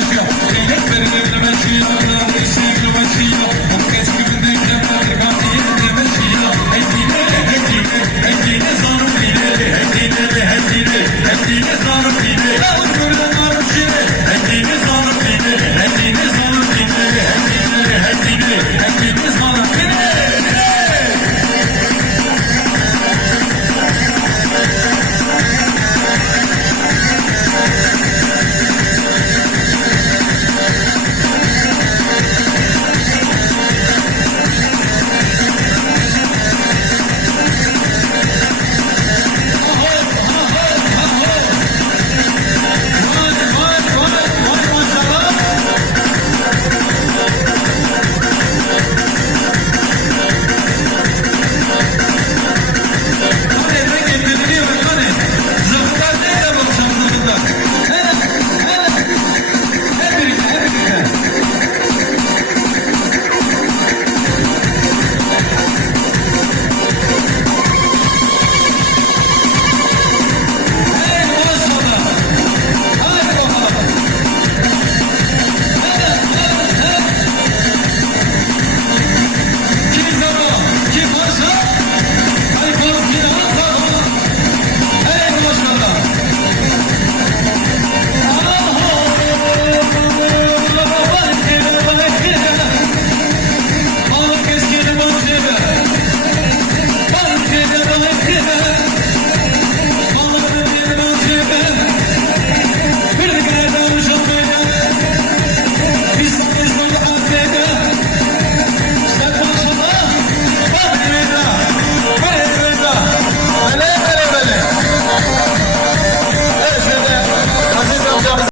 Africa.